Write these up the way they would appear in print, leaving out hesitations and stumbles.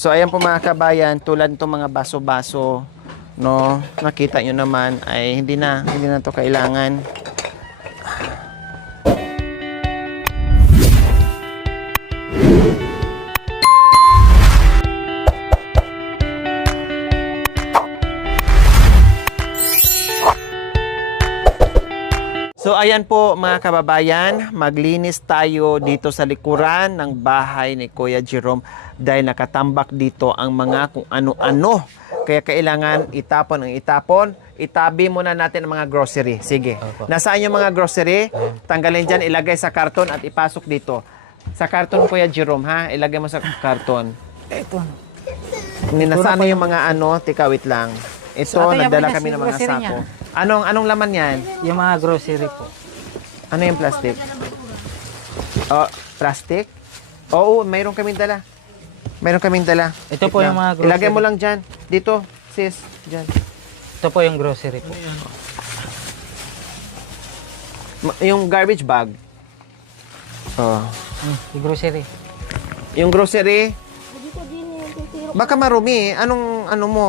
So ayan po mga kabayan, tulad nito mga baso-baso, no, nakita nyo naman ay hindi na to kailangan. So ayan po mga kababayan, maglinis tayo dito sa likuran ng bahay ni Kuya Jerome dahil nakatambak dito ang mga kung ano-ano. Kaya kailangan itapon ang itapon. Itabi muna natin ang mga grocery. Sige. Nasaan yung mga grocery? Tanggalin dyan, ilagay sa karton at ipasok dito. Sa karton Kuya Jerome ha, ilagay mo sa karton. Ito. Nasaan yung mga ano? Tika, wait lang. Ito, nagdala kami ng mga sako. Anong laman yan? Yung mga grocery po. Ano yung plastic? Oh, plastic? Oo, mayroon kaming dala. Mayroon kaming dala. Ito po yung mga grocery. Ilagay mo lang dyan. Dito, sis. Dyan. Ito po yung grocery po. Yung garbage bag. Oh. Yung grocery. Yung grocery. Baka marumi. Anong ano mo?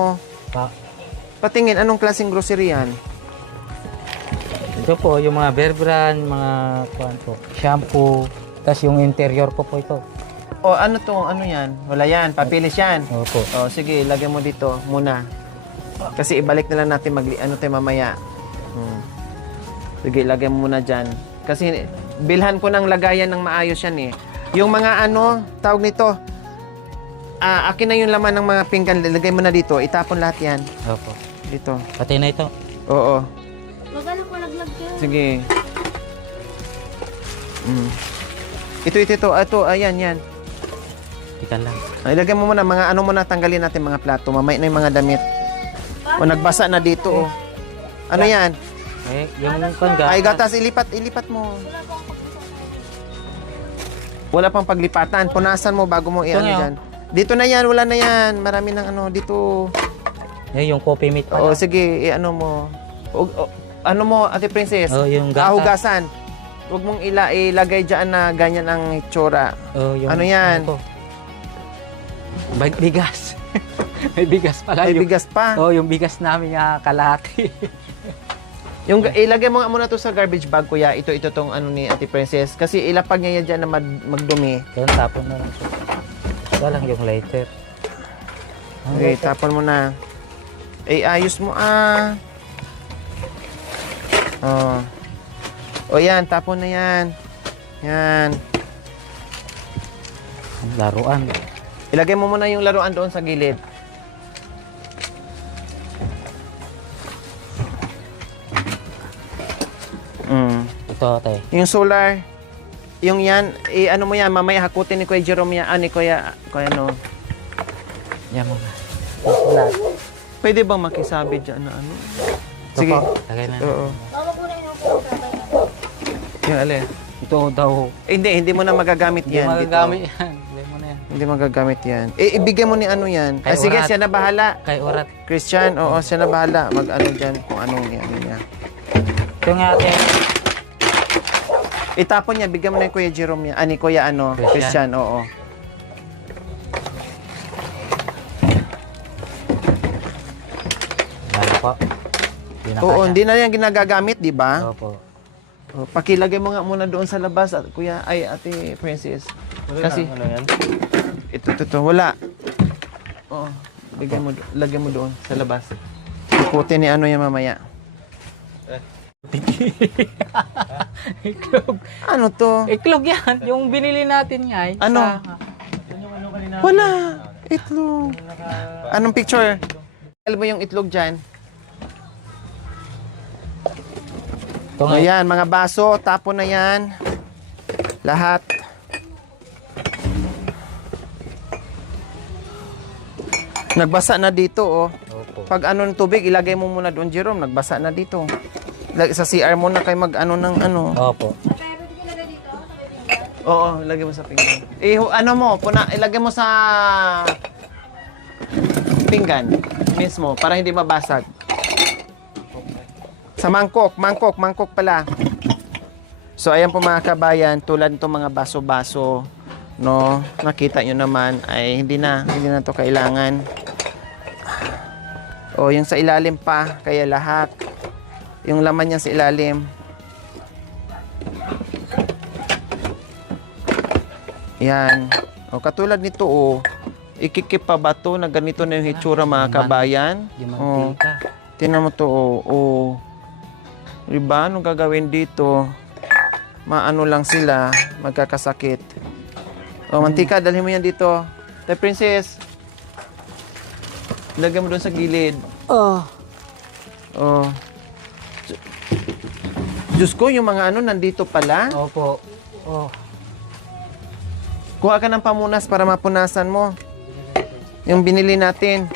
Patingin, anong klaseng grocery yan? Ito po yung mga Bear Brand, mga kuan po, shampoo, tapos yung interior po ito. O ano to? Ano yan? Wala yan. Papilis yan. Opo. O sige, lagay mo dito muna. Kasi ibalik na lang natin ano tayo mamaya. Sige, lagay mo muna dyan. Kasi bilhan ko ng lagayan ng maayos yan eh. Yung mga ano, tawag nito, akin na yung laman ng mga pinggan, lagay mo na dito. Itapon lahat yan. Opo. Dito. Pati na ito. Oo. Magano ko laglag dyan. Sige. Ito, ayan, yan. Ikan lang. Ilagay mo muna, mga ano muna, tanggalin natin mga plato. Mamay na yung mga damit. O, nagbasa na dito, oh. Ano yan? Eh, yung kuan Ay, gatas, ilipat mo. Wala pang paglipatan. Punasan mo bago mo i-ano dyan. Dito na yan, wala na yan. Marami ng ano, dito. Eh, yung coffee mate pa. Oo, sige, i-ano mo. Ano mo, Ate Princess? Oh, yung gatas. Hugasan. Huwag mong ilagay dyan na ganyan ang itsura. Oh, yung, Ano yan? Bigas. May bigas pala. Ay, bigas pa. Oh, yung bigas namin kalahati. Yung ilagay mo nga muna to sa garbage bag, kuya. Ito tong ano ni Ate Princess. Kasi ilapag niya yan dyan na magdumi. Yan, tapon na lang. Ito lang yung lighter. Okay, tapon mo na. Ayos mo Oh. O yan, tapon na yan. Yan. Laruan. Ilagay mo muna yung laruan doon sa gilid. Ito, tay. Yung solar, yung yan, ano mo yan, mamaya hakutin ni Kuya Jerome yan, ni Kuya no. Yan mo na. Wala. Pwede bang makisabi dyan na ano? Ito Sige. po, lagay na. Oo. Mama ko na yung tatay. Yung alin? Ito daw. Hindi mo na magagamit Hindi yan. magagamit yan. Lagay mo na yan. Hindi magagamit yan. Ibigay mo ni ano yan. Kay Sige, Urat. siya na bahala. Kay Urat. Christian, oo, siya na bahala. Mag-ano dyan kung anong ano niya. Ito nga, tay. Itapon niya, bigyan mo na yung Kuya Jerome niya. Ni Kuya Christian, oo. Lalo po. Oo, hindi na yan ginagagamit, di ba? Opo. Oh, pakilagay mo nga muna doon sa labas, Kuya, Ate Princess. Kasi, ito, wala. Oo, lagay mo doon sa labas. Iputin ni ano yan mamaya. Iklog. Ano to? Iklog yan. Yung binili natin nga. Ano? Wala. Itlog. Anong picture? Alam mo yung itlog dyan? Ito nga. Ayan, mga baso, tapon na yan. Lahat. Nagbasa na dito, oh. Opo. Pag ano ng tubig, ilagay mo muna doon, Jerome. Nagbasa na dito. Sa CR mo na kayo mag-ano ng ano. Opo. Pero di nilagay dito? Oo, ilagay mo sa pinggan. Ano mo, ilagay mo sa pinggan mismo para hindi mabasag. Sa mangkok pala. So ayan po mga kabayan, tulad nito mga baso-baso, no, nakita nyo naman ay hindi na to kailangan. O, yung sa ilalim pa, kaya lahat. Yung laman niya sa ilalim. Yan. O, katulad nito, o, ikikip pa ba to na ganito na yung hitsura mga kabayan? Yung O, mantika. tingnan mo to, o. Diba? Anong gagawin dito? Maano lang sila, magkakasakit. O, mantika, dalhin mo yan dito. Tay Princess. Lagyan mo doon sa gilid. Oh. Oh. Diyos ko, yung mga ano, nandito pala. Opo. Oh. Kuha ka ng pamunas para mapunasan mo. Yung binili natin.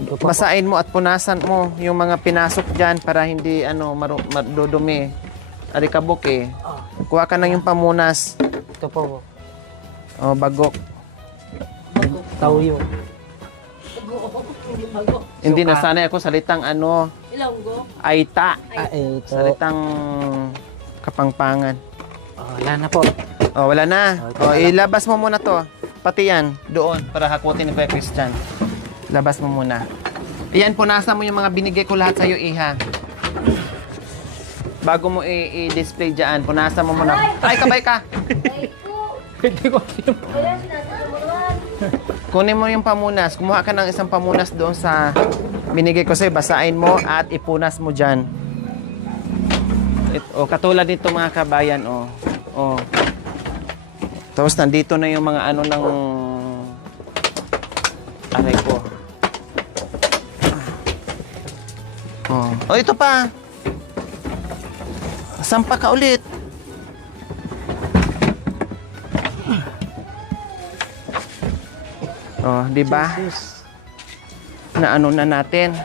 Ito po. Basain mo at punasan mo yung mga pinasok dyan para hindi ano, madudumi. Arikabok eh. Kuha ka ng yung pamunas. Ito po. Oh, bagok. Tauyo. Hindi nasanay ako salitang ano, Ilonggo. aita. Ito. Salitang kapangpangan. Oh, wala na po. Oh, wala na. ito Oh, na lang. ilabas mo muna to. Pati yan, doon, para hakutin ni Kuya Christian. Labas mo muna. Iyan, punasan mo yung mga binigay ko lahat sa'yo, Iha. Bago mo i-display dyan, punasan mo muna. Ay, kabay ka! Ay po. Hindi ko Kaya sinasabi mo naman. Kunin mo yung pamunas. Kumuha ka ng isang pamunas doon sa binigay ko sa'yo. Basain mo at ipunas mo dyan. Katulad nito mga kabayan, oh. Oh. Tapos nandito na yung mga ano ng aray ko. Oh. Oh, ito pa. Sampa ka ulit. Oh, di ba? Na ano na natin.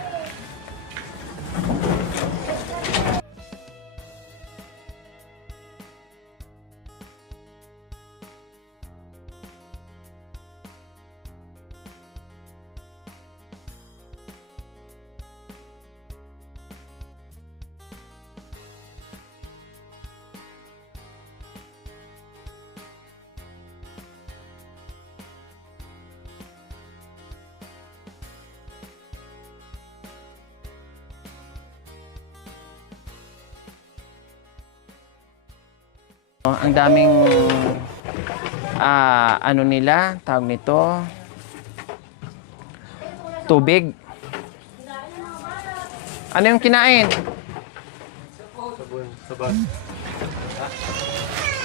Ang daming ano nila, tawag nito, tubig. Ano yung kinain?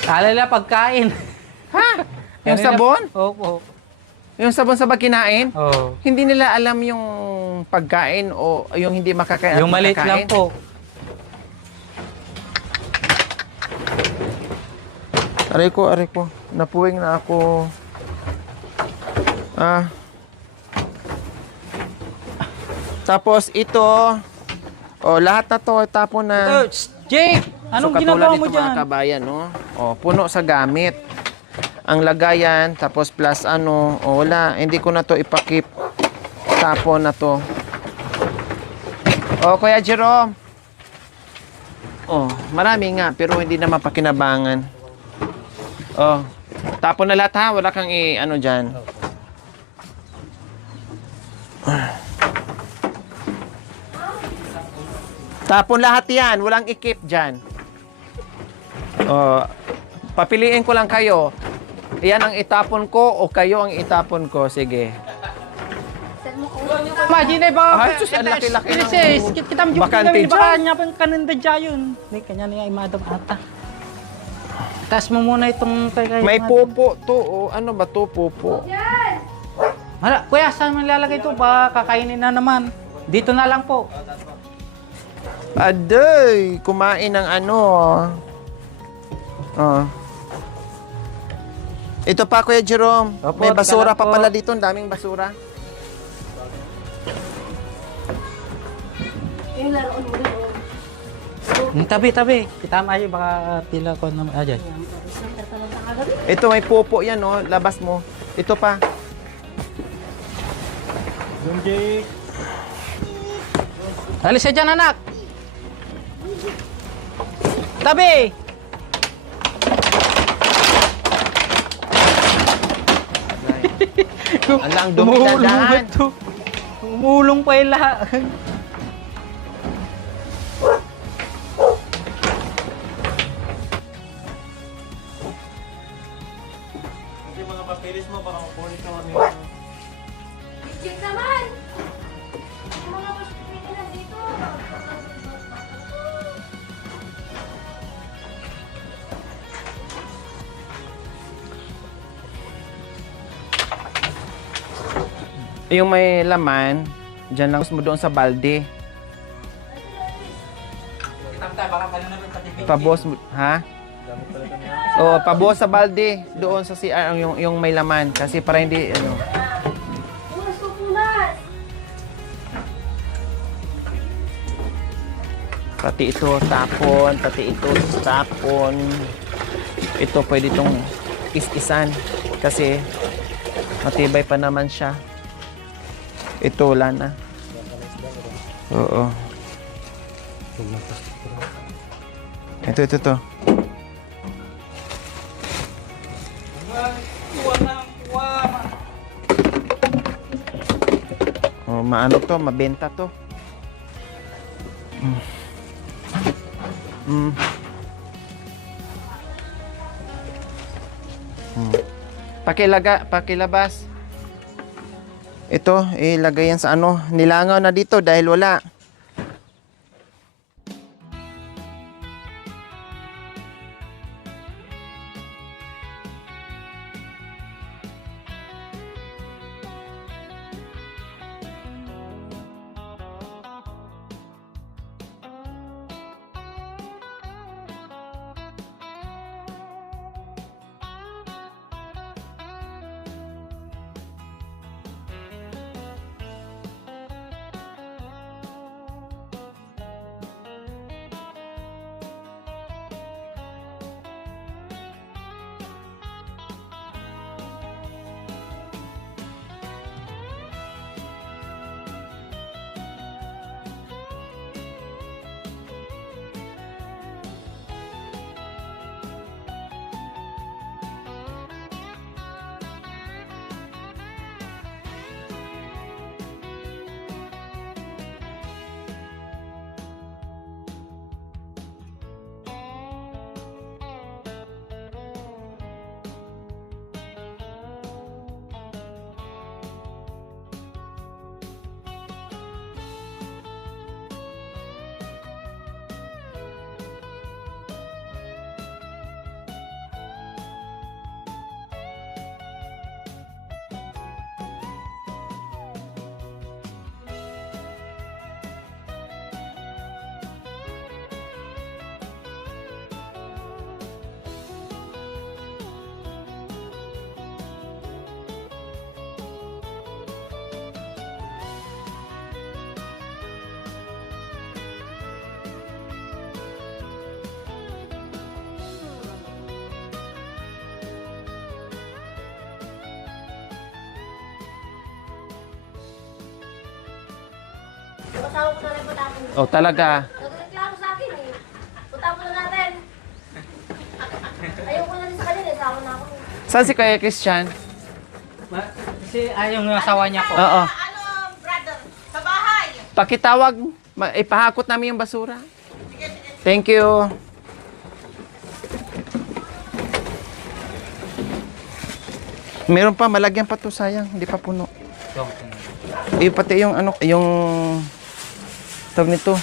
Alala pagkain. Ha? Yung sabon? Opo. Yung sabon sa kinain? Oh. Hindi nila alam yung pagkain o yung hindi makakain. Yung maliit lang po. Aray ko. Napuwing na ako. Tapos ito, lahat na to tapon na. Jake! Anong ginagawa mo Katulad nito dyan? mga kabayan, no? Puno sa gamit. Ang lagayan, tapos plus ano, wala, hindi ko na to ipakip. Tapon na to. Kuya Jerome. Marami nga, pero hindi na mapakinabangan. Tapon na lahat ha, wala kang ano dyan. Tapon lahat yan, walang ikip dyan. Papiliin ko lang kayo. Yan ang itapon ko o kayo ang itapon ko. Sige. Saan mo ko? Imagine ba? Ay, sus, ang laki-laki ng Princess, kita mo bakante yung dyan. baka niya pang kananda dyan. May kanya niya imadam ata. Taas mo muna itong kay May pupo to. Ano ba to, pupo? Hala, kuya, saan mo nilalagay ito? Baka kakainin na naman. Dito na lang po. Aday, kumain ng ano. Ito pa, Kuya Jerome. Opo, May basura teka pa lang po. pala dito. Ang daming basura. Yung laruan mo rin. Tabi. Kita mo ay baka tila ko naman. Ayan. Ito, may pupo yan, no? Labas mo. Ito pa. Alis ka dyan, anak. Tabi! Ala, ang dumi dadaan. Umulong pa yung lahat. Hindi mga papilis mo, baka makulit ka kami. Check naman! Yung mga hospital na dito. Yung may laman, dyan lang mo doon sa balde. Pabos mo, ha? Oo, pabos sa balde doon sa CR yung may laman kasi para hindi ano. Punas ko punas! Pati ito tapon, pati ito tapon. Ito pwede itong is-isan kasi matibay pa naman siya. Ito wala na. Oo. Ito. Oh, maano to, mabenta to. Pakilabas. Ito, ilagay yan sa ano, nilangaw na dito dahil wala. Kasama ko na rin patapon. Oh, talaga. Nagreklamo sa akin eh. Patapon na natin. Ayaw ko na rin sa kanila. Sama na ako. Saan si Kuya Christian? Kasi yung asawa niya po. Oo. Ano, brother? Sa bahay. Pakitawag, ipahakot namin yung basura. Thank you. Meron pa, malagyan pa to, sayang, hindi pa puno. Pati yung ano, yung tawag nito.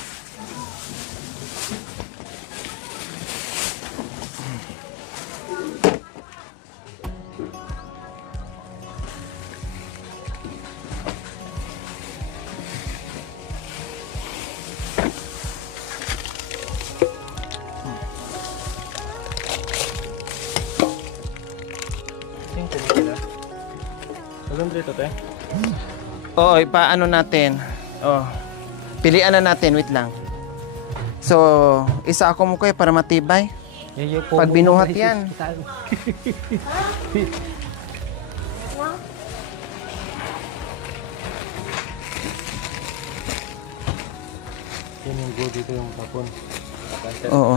Oo, ipaano natin. Oh. Pilian na natin, wait lang. So, isa ako mo kayo para matibay. Pag binuhat yan. Yan yung go dito yung tapon. Oo.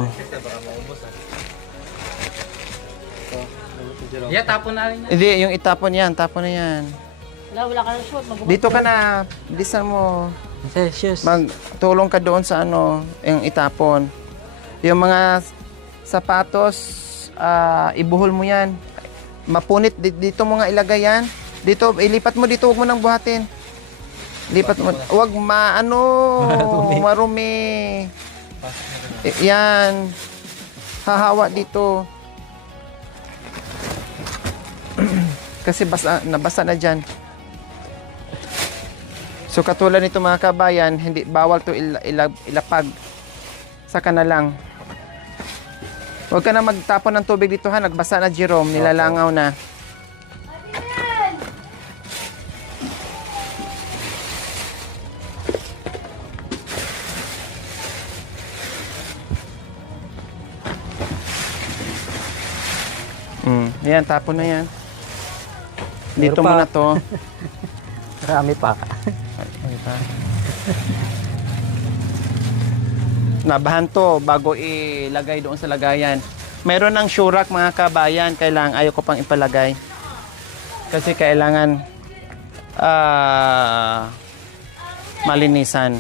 Ito, Yeah, tapon na rin yan. Hindi, yung itapon yan. Tapon na yan. Wala ka ng shoot. Dito ka na. Bilisan mo. Celsius. Magtulong ka doon sa ano, yung itapon. Yung mga sapatos, ibuhol mo yan. Mapunit, dito mo nga ilagay yan. Dito, ilipat mo dito, huwag mo nang buhatin. Lipat mo, huwag marumi. Yan. Hahawa dito. Kasi nabasa na dyan. So katulad nito mga kabayan, hindi bawal to ilapag. Saka na lang. Huwag ka na magtapon ng tubig dito ha, nagbasa na Jerome, nilalangaw na. Yan, tapon na yan. Dito Meron pa. muna to. Marami pa. Nabahan to bago ilagay doon sa lagayan. Meron ng shurak mga kabayan, kailangan ayaw ko pang ipalagay. Kasi kailangan malinisan.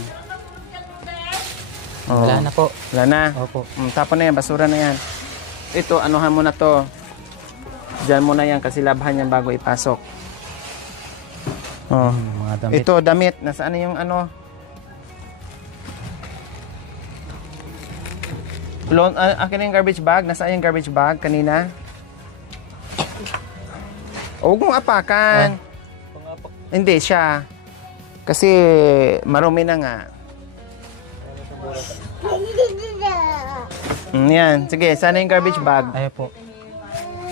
Oh. Wala na po. Wala na. Opo. Tapon na yan, basura na yan. Ito, anuhan mo na to. Diyan mo na yan kasi labhan yan bago ipasok. Oh. Mga damit. Ito, damit. Nasaan na yung ano? Akin na yung garbage bag. Nasaan yung garbage bag kanina? Huwag mong apakan. Hindi siya. Kasi marumi na nga. Yan. Sige, sana yung garbage bag. Ayun po.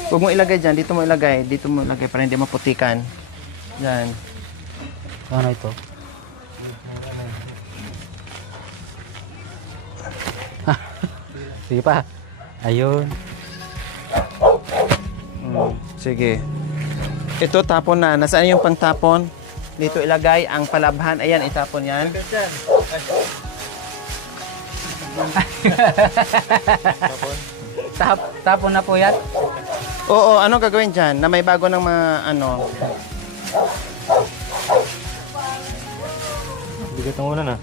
Huwag mo ilagay dyan. Dito mo ilagay. Dito mo ilagay para hindi maputikan. Yan. Ano ito? Sige pa. Ayun. Sige. Ito, tapon na. Nasaan yung pangtapon? Dito ilagay ang palabhan. Ayan, itapon yan. Tapon na po yan. Oo, ano gagawin dyan? Na may bago ng mga ano. Bigat ng ulan ah.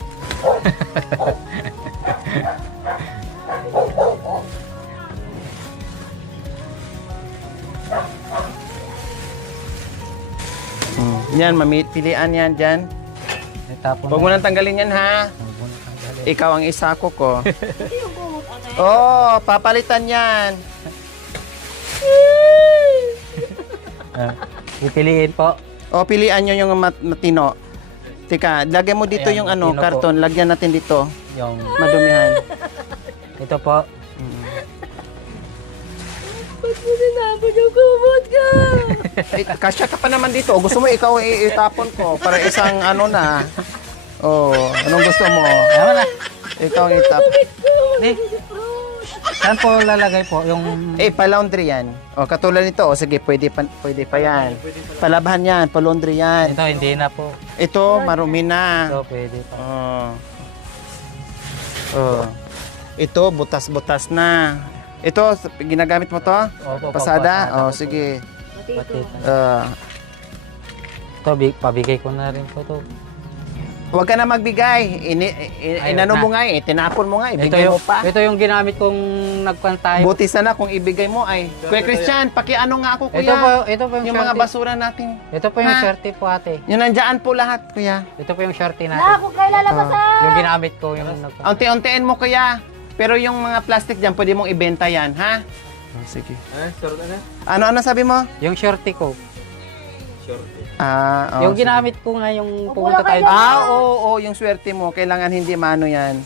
Yan, pilian yan dyan. Tapon Huwag mo nang tanggalin yan ha. Ikaw ang isako ko. Oh, papalitan yan. Pipiliin po. O, pilian nyo yung matino. Tika, lagyan mo dito Ayan, yung ano, matino karton. Lagyan natin dito. Yung Madumihan. ito po. Ba't mo sinabot yung kumot ka? Kasya ka pa naman dito. O, gusto mo ikaw itapon ko para isang ano na. Oh, anong gusto mo? Ayaw na. Ikaw ang itapon. Saan po lalagay po? Yung Pa-laundry yan. O, katulad nito. O, sige, pwede pa yan. Palabhan yan, pa-laundry yan. ito hindi na po. Ito, marumi na. Ito pwede pa. Ito, butas-butas na. Ito, ginagamit mo to? Opo, Pasada? pasada O, po. sige. Pati. Ah, Ito, pabigay ko na rin po to. huwag ka na magbigay. Inano na. mo nga tinapon mo nga, ibigay mo pa. Ito yung ginamit kong nagpantay. Buti sana kung ibigay mo ay. Kuya Christian, pakiano nga ako, kuya. Ito po yung Yung mga shorty. basura natin. Ito po yung Ha? shorty po ate. Yung nandyan po lahat, kuya. Ito po yung shorty Na, natin. kung kayo lalabas Yung ginamit ko yung nagpantay. Unti-untiin mo, kuya. Pero yung mga plastic dyan, pwede mong ibenta yan, ha? Sige. Ano sabi mo? Yung shorty ko. sige. Yung ginamit ko nga yung pumunta tayo. Oo, yung swerte mo. Kailangan hindi mano yan.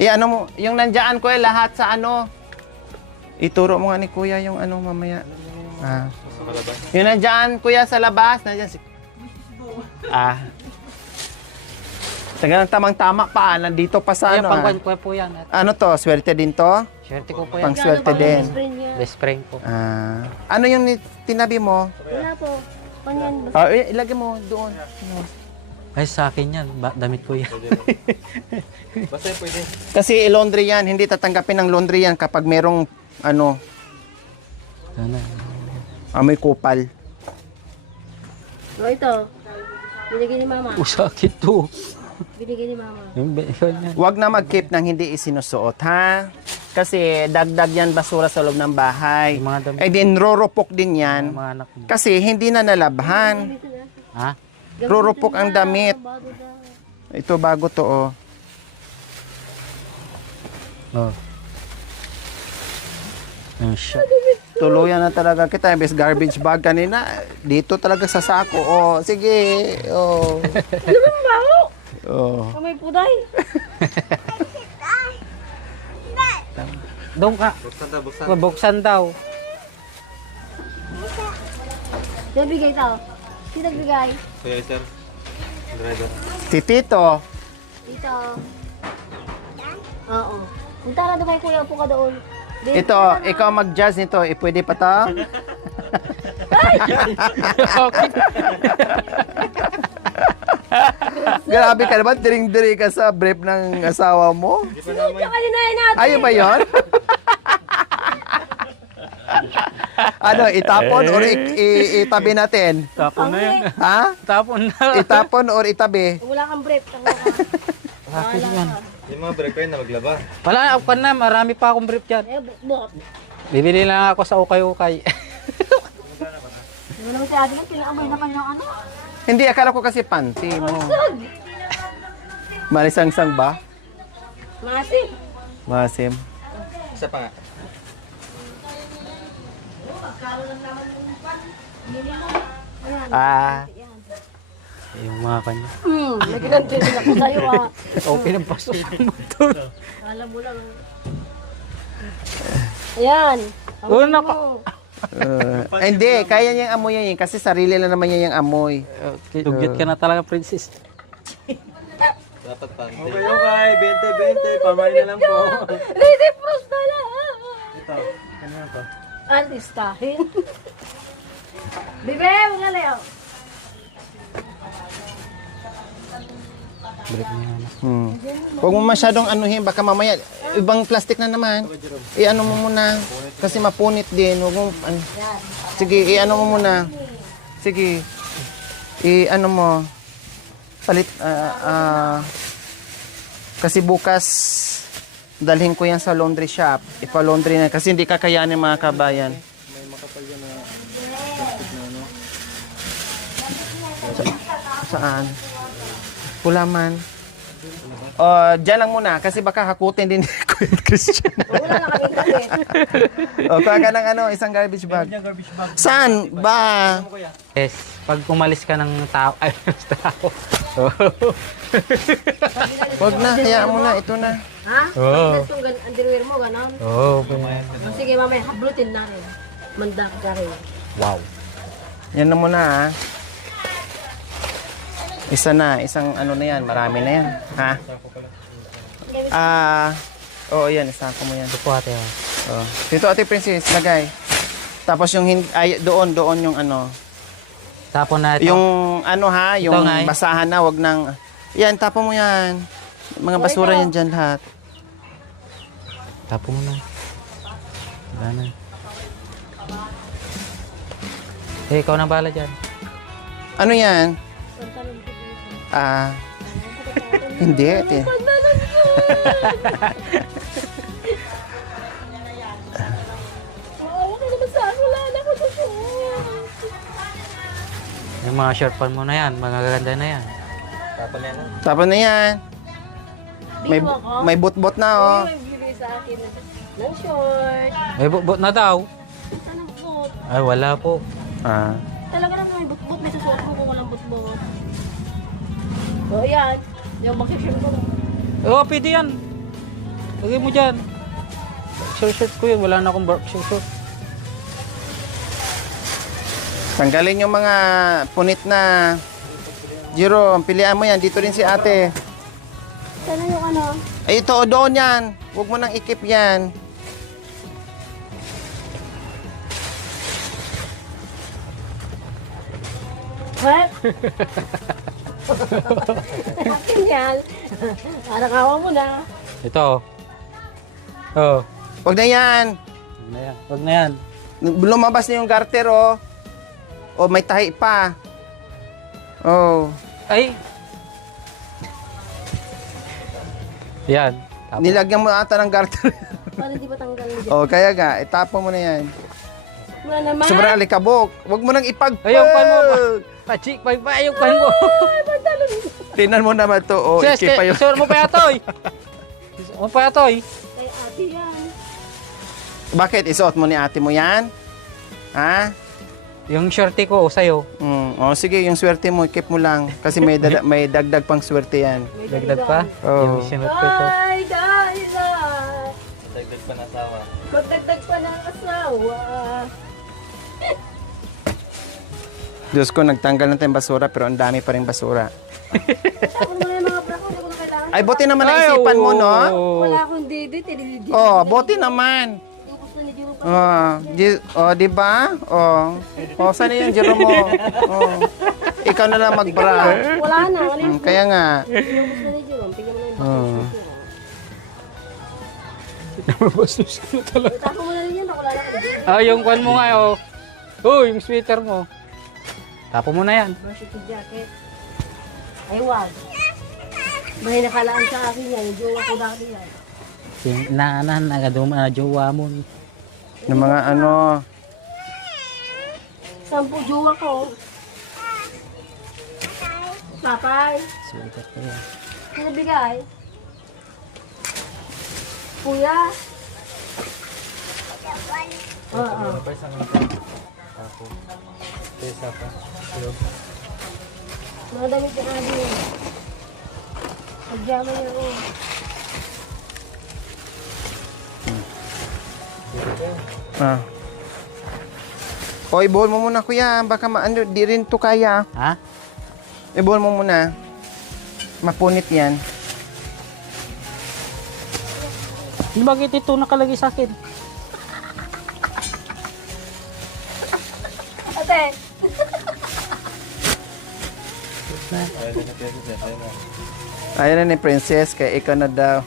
Ano mo, yung nandyan ko lahat sa ano. Ituro mo nga ni kuya yung ano mamaya. Yung nandyan, kuya, sa labas. Nandyan si... Tagang tamang-tama pa. Nandito pa sa Yung ano. pangkuhan ko po yan. Ano to? Swerte din to? Shorty ko po yan. Pang swerte din. Best friend ko. Ano yung tinabi mo? Wala po. Kanyan. Ilagay mo doon. Ay, sa akin yan. Damit ko yan. Kasi laundry yan. Hindi tatanggapin ng laundry yan kapag merong ano. Sana. Amoy kupal. O ito. Binigay ni mama. Sakit to. Binigay ni mama. Yung bacon yan. Huwag na mag-keep ng hindi isinusuot, ha? Kasi dagdag yan basura sa loob ng bahay. Yung mga damit. Eh din, rorupok din yan. Yung mga anak mo. Kasi hindi na nalabhan. Ha? Rurupok ang damit. Bago daw. Ito bago to, oh. Oh. Yung shot. Tuluyan na talaga kita. Imbes garbage bag kanina, dito talaga sa sako. Oh, sige. Oh. Ano ba bago? Oh. May puday. Doon ka. Buksan daw. Sino bigay ito? Sino bigay? Titito. Dito. Oo. Punta na doon kay kuya po ka doon. Dito Ito, na. ikaw mag-judge nito. Eh, pwede pa to? Grabe ka naman. Diring-diri ka sa brief ng asawa mo. Sinudyo ka ninahin natin. Ayun ba yun? Ano, itapon or itabi natin? Tapon na yan. Ha? Tapon na. Itapon or itabi? Wala kang brief. Tanga ka. Bakit yan? Yung mga break kayo na maglaba. Wala, ako na. Marami pa akong brief dyan. Eh, bukot. Bibili lang ako sa ukay-ukay. Hindi mo naman si ate yan. Pinaamoy na kanyang ano. Hindi, akala ko kasi panty mo. Sug! Malisangsang ba? Masip. Masim. Isa pa nga. Ah, Yung mga kanya. Nagkinantin din ako sa'yo ah. Okay ng pasok ng motor. Alam mo lang. Ayan. Oh, nako. hindi, kaya niyang amoy yan kasi sarili lang naman niya yung amoy. Okay, dugyot ka na talaga, princess. Dapat pante. Okay, 20-20. Pamali na lang po. Ready Frost na lang. Ito. Kanina to. Alistahin. Bibe, mga leo. Break niya na. Huwag mo masyadong anuhin, baka mamaya, ibang plastic na naman. I-ano mo muna, kasi mapunit din. Huwag mo, sige, i-ano mo muna. Sige, i-ano mo. Palit, kasi bukas, dalhin ko yan sa laundry shop. Ipa-laundry na, kasi hindi kakayanin mga kabayan. Saan? Pulaman. Diyan lang muna kasi baka hakutin din ni Kuya Christian. Wala na kami gamit. Kuha ka ng isang garbage bag. Saan ba? Yes, pag umalis ka ng tao, ay, tao. Wag na, hayaan mo na. Ito na. Ha? Oo. Itong underwear mo, ganon. Oh, Sige, mamaya, hablutin na rin. Mandak ka rin. wow. Yan na muna ha. Isa na, isang ano na yan, marami na yan. Ha? Oo yan, isang ko mo yan. Ito po ate. Oh. Dito ate princess, lagay. Tapos yung, doon yung ano. Tapon na ito. Yung ano ha, yung Ito nga eh. basahan na, wag nang, yan, tapon mo yan. Mga basura yan dyan lahat. Tapon mo na. Wala na. Eh, ikaw na bahala dyan. Ano yan? Hindi. Yung mga short pan mo na yan, mga gaganda na yan. Tapon na yan. Tapon na yan. May bot-bot na oh. May bibigay sa akin ng short. Eh, bot na daw. Saan ang bot? Ay, wala po. Talaga naman may bot-bot. May susuot mo kung walang bot-bot. O, yan. Yung bakit-short ko. Oo, pwede yan. Lagay mo dyan. Short ko yun. Wala na akong short. Tanggalin yung mga punit na. Jerome, pilihan mo yan. Dito rin si ate. Sana yung ano? Ay, ito, doon yan. Huwag mo nang ikip yan. What? Akin yan. Parang awa mo na. Ito. Oh. Huwag na yan. Wag na yan. Wag na yan. Lumabas na yung garter, oh. Oh, may tahi pa. Oh. Ay! Yan. Tapos, Nilagyan mo ata ng garter. Para di ba tanggal na dyan? Oh, kaya ga, itapon mo na yan. Wala naman. Sobrang alikabok. Huwag mo nang ipagpag. Ayaw, pan mo ba? Pachik, yung pan mo. Tingnan mo naman to. Oh, Sis, ikipa yung... sir mo pa yatoy. Mo pa yatoy. Kay ate yan. Bakit? Isuot mo ni ate mo yan? Ha? Yung shorty ko, sa'yo. Oh, sige, yung swerte mo, keep mo lang. Kasi may, may dagdag pang swerte yan. May Dagdag pa. Oo. Yung sinot ko ito. Ay, dahil na. Dagdag pa na asawa. Magdagdag pa ng asawa. Diyos ko, nagtanggal na tayong basura pero ang dami pa rin basura. Ako naman yung mga bra ko, hindi ko na kailangan. Ay, buti naman naisipan mo, no? Wala akong didit, eh. Oh, buti naman. Ubus na ni Jiro pa. Di ba? Oh, saan yung Jerome mo? Oh. Ikaw na lang magbra. Wala na. Wala yung Kaya nga. ubus na ni Jiro. Tingnan mo na yung Oh. Bastos ko talaga. Tapo mo na rin yan. Ako wala na. Ah, yung kwan mo nga, oh. Oh, yung sweater mo. Tapo mo na yan. Varsity jacket. Ay, wag. May nakalaan sa akin yan. Yung jowa ko dati yan. Nagaduma na jowa mo. Yung mga ano, 10 jowa ko. Papay. Sweater ko yan. Sino bigay? Kuya. Oo. Mga damit yung adi yun. Pagyama niya ako. O, ibuhol mo muna, kuya. Baka di rin to kaya. Ha? Ibuhol mo muna. Mapunit yan. Bakit ito nakalagay sa akin? Ate. Ayan na ni Princess, kaya ikaw na daw.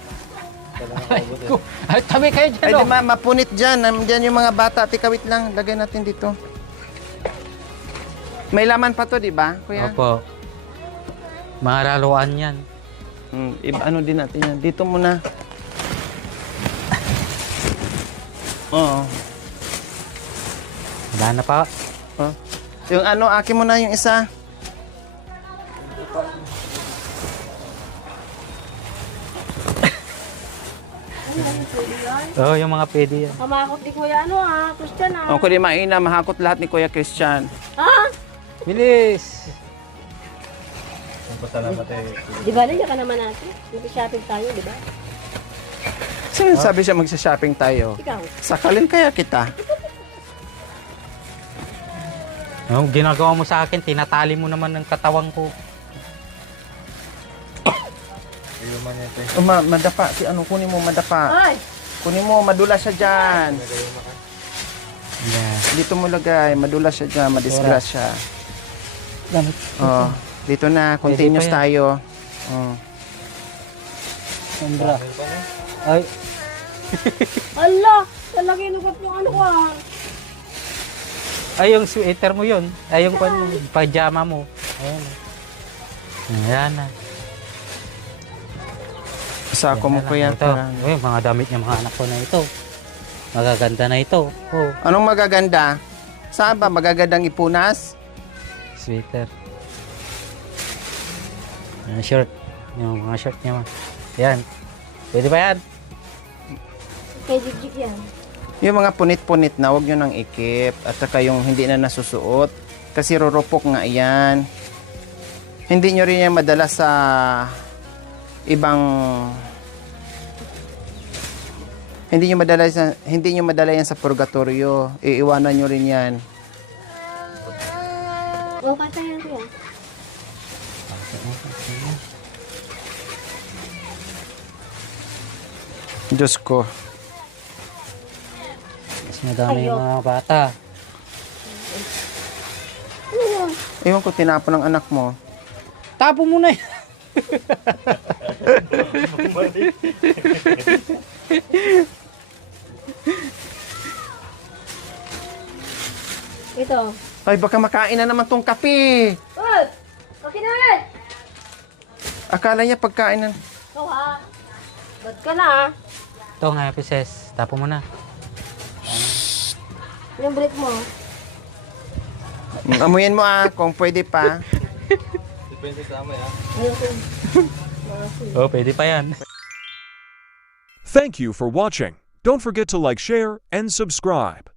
Ay, tabi kayo dyan, Ay, oh. di mapunit dyan. Nandiyan yung mga bata. Tikawit lang. Lagay natin dito. May laman pa to, di ba, kuya? Opo. Mga laruan yan. Ano din natin yan. Dito muna. Oo. Wala na pa. Oh. Yung ano, akin mo na yung isa. Oh, yung mga pwede yan. Kamakot di kuya ano ha. Christian ha. Kung di maina, mahakot lahat ni Kuya Christian. Ha? Bilis! Pasalamat eh. Di ba nandiyan ka naman natin? Mag-shopping tayo, di ba? Sino sabi siya magsa-shopping tayo? Ikaw. Sakalin kaya kita. Yung ginagawa mo sa akin, tinatali mo naman ng katawan ko. Ayaw man yan tayo. Madapa. Si ano, kunin mo madapa. Ay! Kunin mo, madula siya dyan. Yeah. Dito mo lagay, madula siya dyan, madisgrasya. Gamit. Oh, dito na, continuous Pwede pa tayo. Oh. Sombra. Ay, Ala! Talaga inugat yung ano ko ha. ay, yung sweater mo yun. Ay, yung pajama mo. Ayan. Ayan na. Sako mo, kuya. Ito. Uy, mga damit niya, mga anak ko na ito. Magaganda na ito. Oh, Anong magaganda? Saan ba? Magagandang ipunas? sweater. Ayan, shirt. Yung mga shirt niya. Yan. Pwede ba yan? Kay Jik yan. Yung mga punit-punit na, huwag nyo nang ikip. At saka yung hindi na nasusuot. Kasi rurupok nga yan. Hindi nyo rin yan madala sa ibang... Hindi nyo madala yan sa purgatorio. Iiwanan nyo rin yan. O, kata yan kuya. Diyos ko. Mas madami yung mga bata. Ano yun? Ewan ko, tinapon ng anak mo. Tapo mo na yan. Ito. Ay, baka makain na naman tong kape. Uy! Pakinayan! Akala niya pagkain na. Ikaw ha. Ba't ka na? Ito nga, Princess. Tapo mo na. Yung break mo. Amuyin mo kung pwede pa. Depende sa amoy ah. Oh, pwede pa yan. Thank you for watching. Don't forget to like, share, and subscribe.